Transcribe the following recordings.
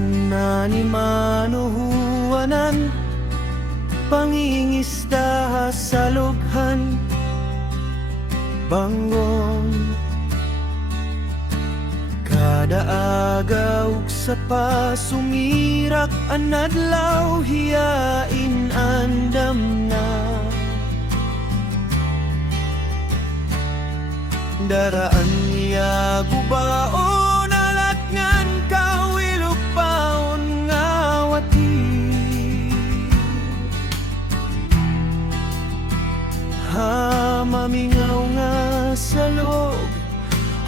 Kapusan na ni manuhuanan, pangingisda sa lughan, banggong kada agaw sa pasumirak, anadlaw hiyain andam na. Daraan niya gubaon, alatngan kawilog paon ngawati. Mamingaw nga sa loob,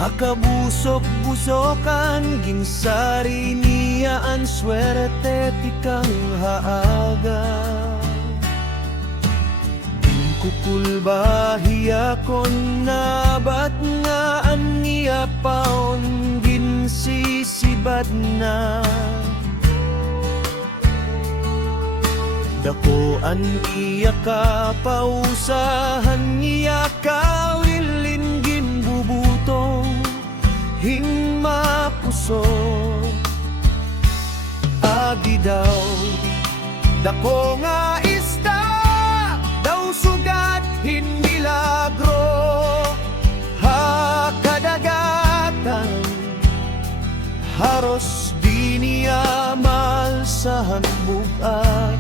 akabusok-busokan, ginsari niya ang swerte tikang haaga. Kukul bahiya kon nabat nga an niya paon, ginsisibad na. Dakoan iya ka pausahan, niya kawilin ginbubutong hing mapuso. Agi daw dako nga isda, daw sugat hindi lagro. Kadagatan haros di niya malsahan bugat.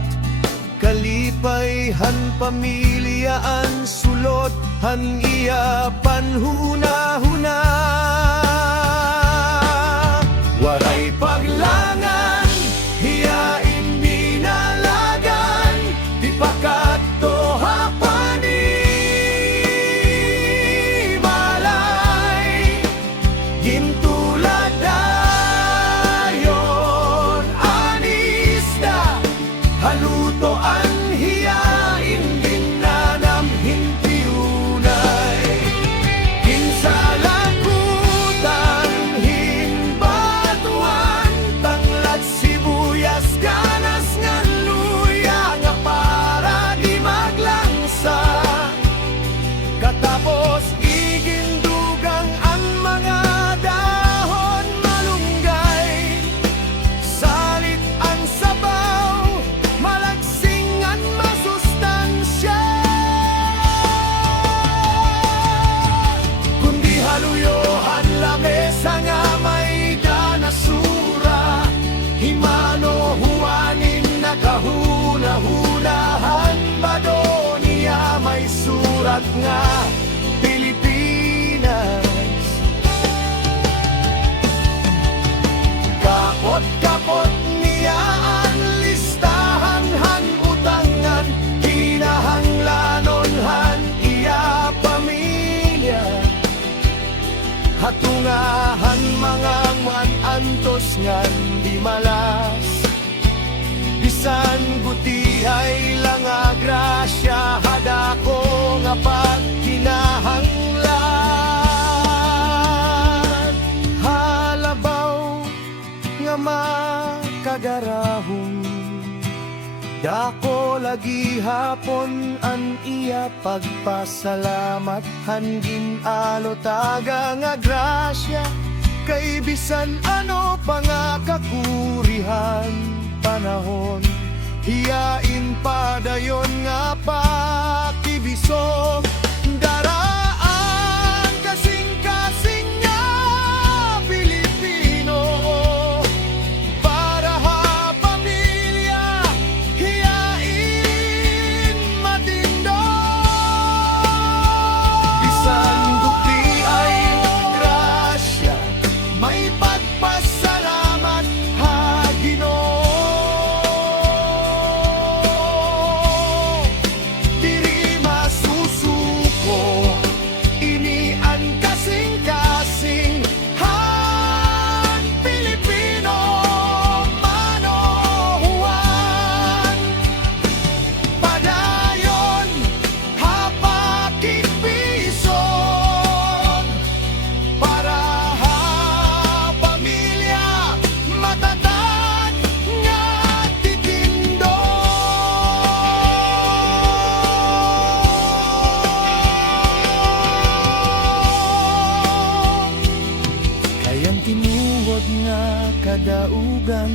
Kalipayhan pamilyaan sulod, han iya panhuna-huna. Waray paglangan, hiyain binalagan, di pakato hapani balay. Gintulad dayon anisda, haluto ang hiyain ginanam hintiunay. Ginsalakutan hinbatuan, tanglat sibuyas ganas nga luya, nga para di maglangsa. Katapos igindugang ang mga dahon malunggay, salit ang sabaw, malagsingan masustansya. Kundi haluyohan lamesa nga may danasura, himano huwanin nakahuna-hunahan, bado niya may surat nga Pilipinas. Kapot-kapot niya ang listahan, han utangan, kinahanglanon han iya pamilya. Hatungahan mga antos ngan di malas, bisan gutihay lang a grasya, hadako nga pagkinahanglan. Halabaw nga makagarahon, dako lagi hapon an iya pagpasalamat, hangin alotaga nga grasya, kay bisan ano pa nga kakurihan panahon, hiyain padayon nga pakibisok. Daraan kasing-kasing nga Pilipino, para ha pamilya hiyain matindo. Bisan bukti ay grasya, may pagpasalamat ha Ginoo. kadaugan.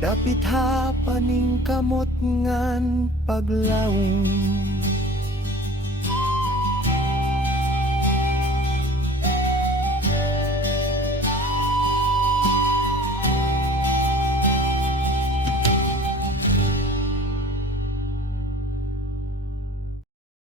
Dapit hapaning kamot ngan paglawong.